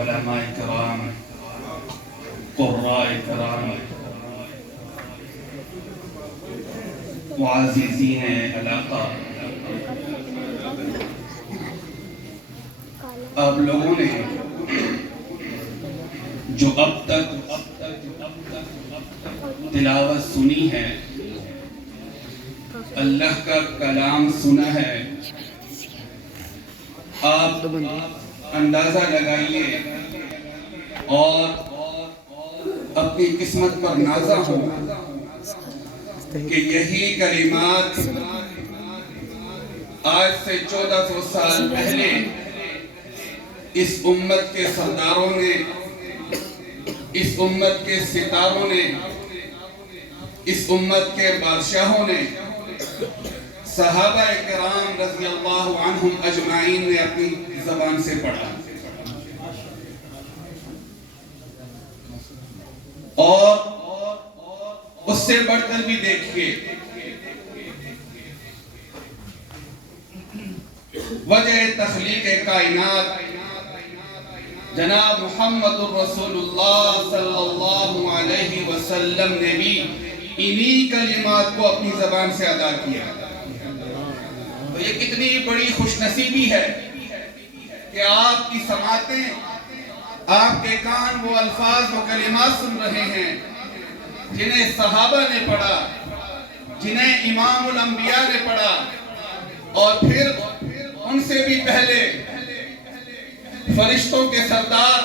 علماء کرام، قراء کرام، معززین علاقہ، آپ لوگوں نے جو اب تک تلاوت سنی ہے، اللہ کا کلام سنا ہے، آپ اندازہ لگائیے اور اپنی قسمت پر نازا ہو کہ یہی کلمات آج سے 1400 سال پہلے اس امت کے سرداروں نے، اس امت کے ستاروں نے، اس امت کے بادشاہوں نے، صحابہ کرام رضی اللہ عنہم اجمعین نے اپنی زبان سے پڑھا. اور اس سے بڑھ کر بھی دیکھیے، وجہ تخلیق کائنات جناب محمد الرسول اللہ صلی اللہ علیہ وسلم نے بھی انہی کلمات کو اپنی زبان سے ادا کیا. تو یہ کتنی بڑی خوش نصیبی ہے کہ آپ کی سماعتیں، آپ کے کان وہ الفاظ و کلمات سن رہے ہیں جنہیں صحابہ نے پڑھا، جنہیں امام الانبیاء نے پڑھا، اور پھر ان سے بھی پہلے فرشتوں کے سردار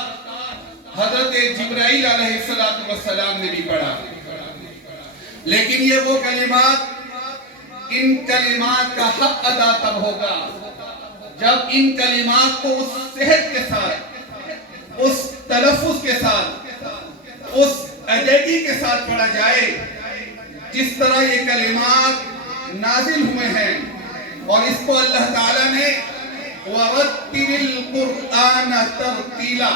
حضرت جبرائیل علیہ السلام نے بھی پڑھا. لیکن یہ وہ کلمات، ان کلمات کا حق ادا تب ہوگا جب ان کلمات کو اس صحت کے ساتھ، اس تلفظ کے ساتھ، اس ادائیگی کے ساتھ پڑھا جائے جس طرح یہ کلمات نازل ہوئے ہیں. اور اس کو اللہ تعالیٰ نے وَرَتِّلِ الْقُرْآنَ تَرْتِيلًا،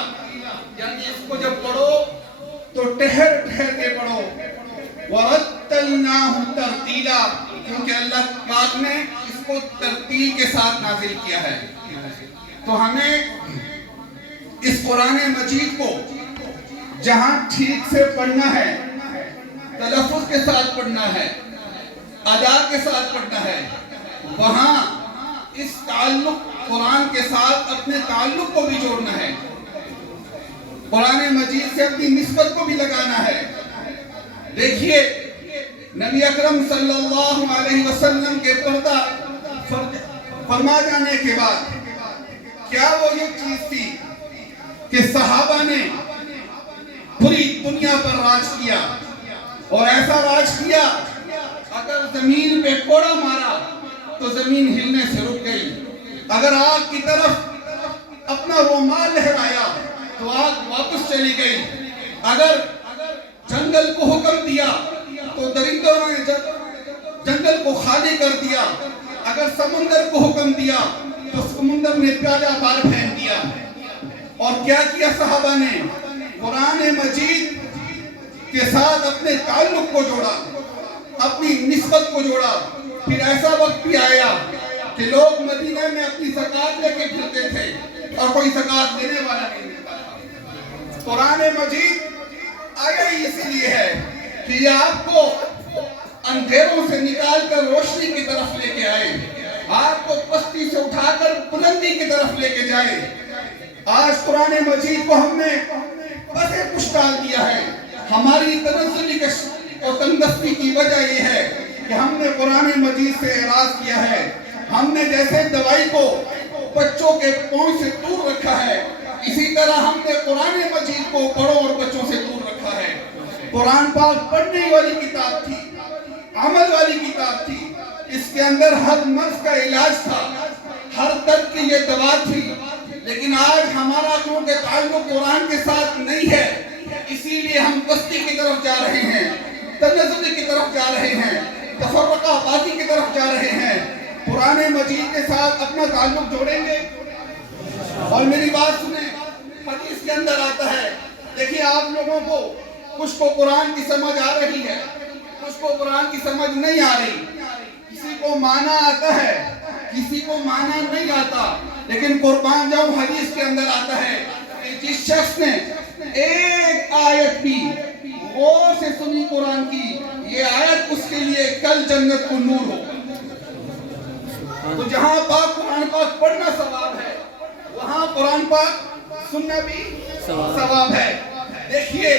یعنی اس کو جب پڑھو تو ٹھہر ٹھہر کے پڑھو. وَرَتَّلْنَاهُ تَرْتِيلًا، کیونکہ اللہ پاک نے اس کو ترتیل کے ساتھ نازل کیا ہے. تو ہمیں اس قرآن مجید کو جہاں ٹھیک سے پڑھنا ہے، تلفظ کے ساتھ پڑھنا ہے، ادا کے ساتھ پڑھنا ہے، وہاں اس تعلق قرآن کے ساتھ اپنے تعلق کو بھی جوڑنا ہے، قرآن مجید سے اپنی نسبت کو بھی لگانا ہے. دیکھیے نبی اکرم صلی اللہ علیہ وسلم کے پردہ فرما جانے کے بعد کیا وہ یہ چیز تھی کہ صحابہ نے پوری دنیا پر راج کیا، اور ایسا راج کیا اگر زمین پہ کوڑا مارا تو زمین ہلنے سے رک گئی، اگر آگ کی طرف اپنا رومال لہرایا تو آگ واپس چلی گئی، اگر جنگل کو حکم دیا تو درندوں نے جنگل کو خالی کر دیا، اگر سمندر کو حکم دیا تو سمندر نے پیالہ بار پھینک دیا. اور کیا کیا صحابہ نے؟ قرآن مجید کے ساتھ اپنے تعلق کو جوڑا، اپنی نسبت کو جوڑا. پھر ایسا وقت بھی آیا کہ لوگ مدینہ میں اپنی زکوٰۃ لے کے پھرتے تھے اور کوئی زکوٰۃ دینے والا نہیں ملتا تھا. قرآن مجید آیا ہی اس لیے ہے کہ یہ آپ کو اندھیروں سے نکال کر روشنی کی طرف لے کے آئے، آپ کو پستی سے اٹھا کر بلندی کی طرف لے کے جائے. آج قرآن مجید کو ہم نے پسے پش ڈال دیا ہے. ہماری تنزلی اور تنگستی کی وجہ یہ ہے کہ ہم نے قرآن مجید سے اعراض کیا ہے. ہم نے جیسے دوائی کو بچوں کے پاؤں سے دور رکھا ہے، اسی طرح ہم نے قرآن مجید کو بڑوں اور بچوں سے دور رکھا ہے. قرآن پاک پڑھنے والی کتاب تھی، عمل والی کتاب تھی، اس کے اندر ہر مرض کا علاج تھا، ہر درد کی یہ دوا تھی. لیکن آج ہمارا کیونکہ تعلق قرآن کے ساتھ نہیں ہے، اسی لیے ہم پستی کی طرف جا رہے ہیں، تنزلی کی طرف جا رہے ہیں، تفرقہ بازی کی طرف جا رہے ہیں. قرآن مجید کے ساتھ اپنا تعلق جوڑیں گے. اور میری بات سنیں، حدیث کے اندر آتا ہے، دیکھیے آپ لوگوں کو کچھ کو قرآن کی سمجھ آ رہی ہے، کچھ کو قرآن کی سمجھ نہیں آ رہی، کسی کو معنی آتا ہے، کسی کو معنی نہیں آتا. لیکن قربان جاؤں، حدیث کے اندر آتا ہے کہ جس شخص نے ایک آیت بھی غور سے سنی قرآن کی، یہ آیت اس کے لیے کل جنت کو نور ہوگا۔ تو جہاں پاک قرآن پاک پڑھنا ثواب ہے، وہاں قرآن پاک سننا بھی ثواب ہے۔ دیکھیے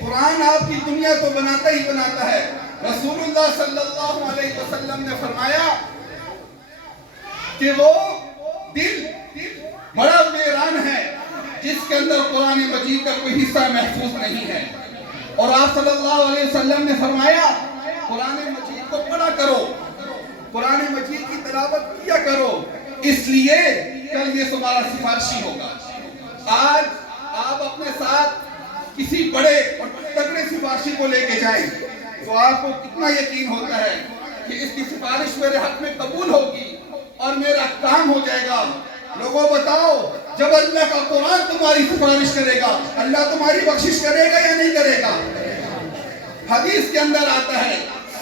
قرآن آپ کی دنیا تو بناتا ہی بناتا ہے۔ رسول اللہ صلی اللہ علیہ وسلم نے فرمایا کہ وہ دل بڑا ویران ہے جس کے اندر قرآن مجید کا کوئی حصہ محفوظ نہیں ہے۔ اور آپ صلی اللہ علیہ وسلم نے فرمایا قرآن مجید کو پڑھا کرو، قرآن مجید کی تلاوت کیا کرو، اس لیے کل یہ تمہارا سفارشی ہوگا۔ آج آپ اپنے ساتھ کسی بڑے اور تگڑے سفارشی کو لے کے جائیں تو آپ کو کتنا یقین ہوتا ہے کہ اس کی سفارش میرے حق میں قبول ہوگی اور میرا کام ہو جائے گا۔ لوگوں بتاؤ، جب اللہ کا قرآن تمہاری سفارش کرے گا، اللہ تمہاری بخشش کرے گا یا نہیں کرے گا؟ حدیث کے اندر آتا ہے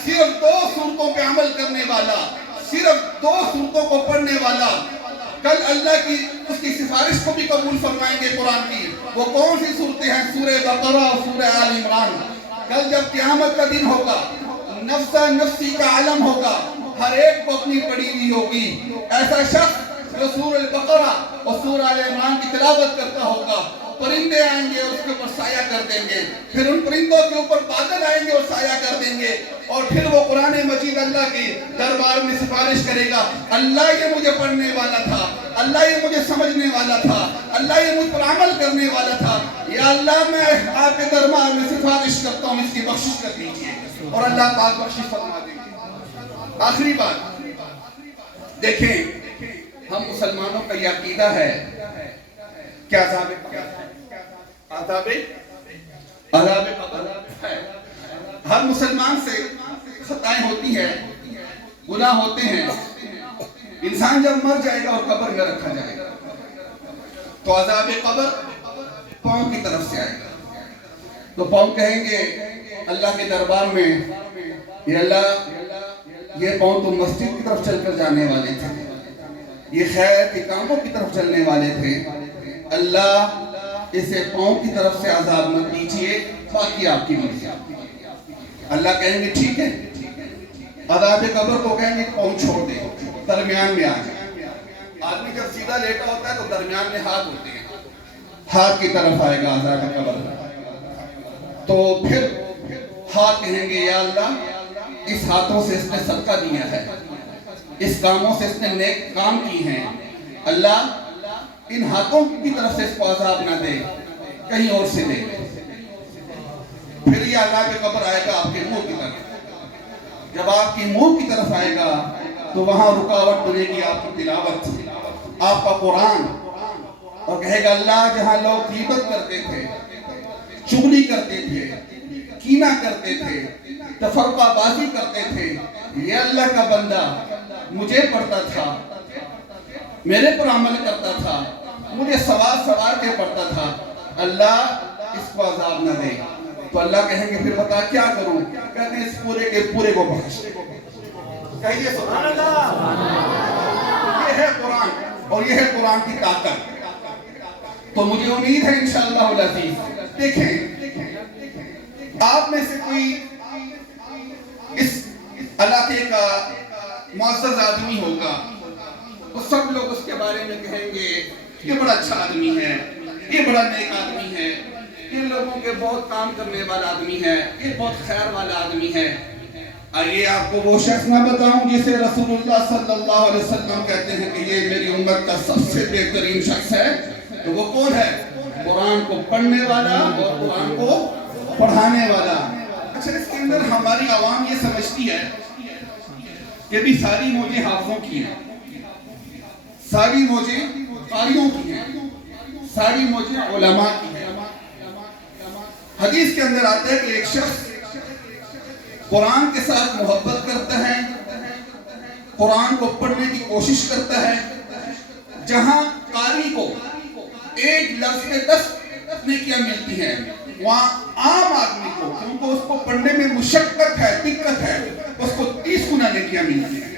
صرف 2 صورتوں پہ عمل کرنے والا، صرف 2 صورتوں کو پڑھنے والا کل اللہ کی اس کی سفارش کو بھی قبول فرمائیں گے قرآن کی۔ وہ کون سی صورتیں ہیں؟ سورہ بقرہ اور سورہ آل عمران۔ کل جب قیامت کا دن ہوگا، نفسا نفسی کا عالم ہوگا، ہر ایک کو اپنی پڑھی ہوئی ہوگی۔ ایسا شخص جو سورہ البقرہ اور سورہ آل عمران کی تلاوت کرتا ہوگا، پرندے آئیں گے اور اس کے اوپر سایہ کر دیں گے، پھر ان پرندوں کے اوپر بادل آئیں گے اور سایہ کر دیں گے، اور پھر وہ قرآن مجید اللہ کے دربار میں سفارش کرے گا، اللہ یہ مجھے پڑھنے والا تھا، اللہ یہ مجھے سمجھنے والا تھا، اللہ یہ مجھ پر عمل کرنے والا تھا، یا اللہ میں آپ کے دربار میں سفارش کرتا ہوں، اس کی بخشش کر دیجئے، اور اللہ پاک بخشش فرما دیں گے۔ آخری بات دیکھیں، ہم مسلمانوں کا یہ عقیدہ ہے کہ عذاب قبر ہے۔ ہر مسلمان سے خطائیں ہوتی ہیں، گناہ ہوتے ہیں۔ انسان جب مر جائے گا اور قبر میں رکھا جائے گا تو عذاب قبر پاؤں کی طرف سے آئے گا، تو پاؤں کہیں گے اللہ کے دربار میں، یا اللہ یہ پاؤں تو مسجد کی طرف چل کر جانے والے تھے، یہ خیر کے کاموں کی طرف چلنے والے تھے، اللہ اسے پاؤں کی طرف سے عذاب نہ دیجئے، باقی آپ کی مرضی۔ اللہ کہیں گے ٹھیک ہے، عذاب قبر کو کہیں گے پاؤں چھوڑ دے، درمیان میں آ جائے۔ آدمی جب سیدھا لیٹا ہوتا ہے تو درمیان میں ہاتھ ہوتے ہیں، ہاتھ کی طرف آئے گا عذاب قبر، تو پھر ہاتھ کہیں گے یا اللہ اس ہاتھوں سے اس نے صدقہ دیا ہے، اس کاموں سے اس نے نیک کام کی ہیں، اللہ ان ہاتھوں کی طرف سے اس کو عذاب نہ دے، کہیں اور سے دے۔ پھر یہ عذاب قبر آئے گا آپ کے منہ کی طرف، جب آپ کی منہ کی طرف آئے گا تو وہاں رکاوٹ بنے گی آپ کی تلاوت، آپ کا قرآن، اور کہے گا اللہ جہاں لوگ غیبت کرتے تھے، چغلی کرتے تھے، کینہ کرتے تھے، تفرقہ بازی کرتے تھے، یہ اللہ کا بندہ مجھے پڑھتا تھا، میرے پر عمل کرتا تھا، مجھے سوار کے پڑھتا تھا، اللہ اس کو عذاب نہ دے۔ تو اللہ کہیں گے پھر بتا کیا کروں؟ کہتے ہیں اس پورے کے پورے کو بخش دے۔ کہیے سبحان اللہ۔ یہ ہے قرآن، اور یہ ہے قرآن کی طاقت۔ تو مجھے امید ہے انشاءاللہ العزیز، دیکھیں آپ میں سے کوئی اس علاقے کا معزز آدمی ہوگا تو سب لوگ اس کے بارے میں کہیں گے یہ بڑا اچھا آدمی ہے، یہ بڑا نیک آدمی ہے، یہ لوگوں کے بہت کام کرنے والا آدمی ہے، یہ بہت خیر والا آدمی ہے۔ آئیے آپ کو وہ شخص نہ بتاؤں جسے رسول اللہ صلی اللہ علیہ وسلم کہتے ہیں کہ یہ میری امت کا سب سے بہترین شخص ہے، تو وہ کون ہے؟ قرآن کو پڑھنے والا اور قرآن کو پڑھانے والا۔ اچھا اس کے اندر ہماری عوام یہ سمجھتی ہے کہ بھی ساری موجیں حافظوں کی ہیں، ساری موجیں قاریوں کی ہیں، ساری موجیں علماء کی ہیں۔ حدیث کے اندر آتا ہے کہ ایک شخص قرآن کے ساتھ محبت کرتا ہے، قرآن کو پڑھنے کی کوشش کرتا ہے، جہاں قاری کو ایک لفظ میں 10 نیکیاں ملتی ہیں، وہاں عام آدمی کو کیونکہ اس کو پڑھنے میں مشقت ہے، دقت ہے، اس کو 30 گنا نیکیاں ملتی ہیں۔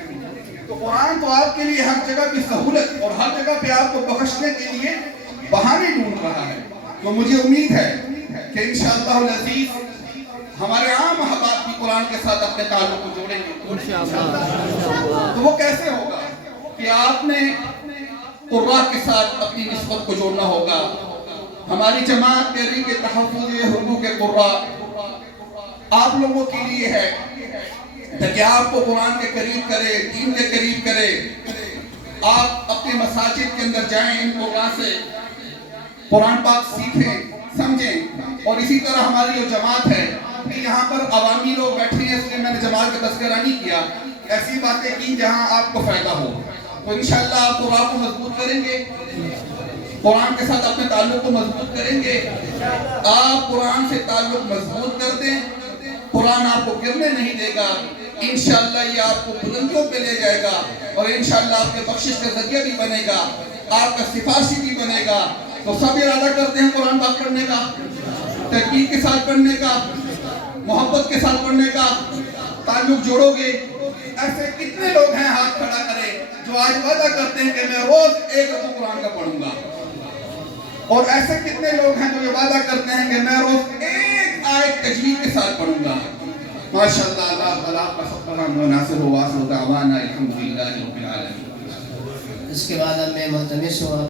تو قرآن تو آپ کے لیے ہر جگہ کی سہولت اور ہر جگہ پہ آپ کو بخشنے کے لیے بہانے ڈھونڈ رہا ہے، تو مجھے امید ہے کہ انشاءاللہ العزیز ہمارے عام احباب بھی قرآن کے ساتھ اپنے تعلق کو جوڑیں گے. تو وہ کیسے ہوگا کہ آپ نے قراء کے ساتھ اپنی نسبت کو جوڑنا ہوگا. ہماری جماعت تحریک تحفظ حقوق قراء آپ لوگوں کے لیے ہے تاکہ آپ کو قرآن کے قریب کرے, دین کے قریب کرے. آپ اپنے مساجد کے اندر جائیں, ان قراء سے قرآن پاک سیکھیں, سمجھیں. اور اسی طرح ہماری جو جماعت ہے کہ یہاں پر عوامی لوگ بیٹھے ہیں, اس لیے میں نے جماعت کا تذکرہ نہیں کیا, ایسی باتیں کی جہاں آپ کو فائدہ ہو. تو انشاءاللہ آپ قرآن کو مضبوط کریں گے, قرآن کے ساتھ اپنے تعلق کو مضبوط کریں گے. آپ قرآن سے تعلق مضبوط کر دیں, قرآن آپ کو گرنے نہیں دے گا. انشاءاللہ یہ آپ کو بلندیوں پہ لے جائے گا, اور انشاءاللہ آپ کے بخشش کا ذریعہ بھی بنے گا, آپ کا سفارشی بھی بنے گا. تو سب ارادہ کرتے ہیں قرآن پاک پڑھنے کا, تحقیق کے ساتھ پڑھنے کا, محبت کے ساتھ پڑھنے کا. تعلق جوڑو گے. ایسے کتنے لوگ ہیں, ہاتھ کھڑا کریں, جو آج وعدہ کرتے ہیں کہ میں روز ایک رکوع قرآن کا پڑھوں گا. اور ایسے کتنے لوگ ہیں جو یہ وعدہ کرتے ہیں کہ میں روز ایک آیت تجوید کے ساتھ پڑھوں گا. ماشاءاللہ, اللہ تعالیٰ کا سب کا مناصر ہو. وآخر دعوانا الحمدللہ رب العالمین. اس کے بعد اب میں ملتمس ہوں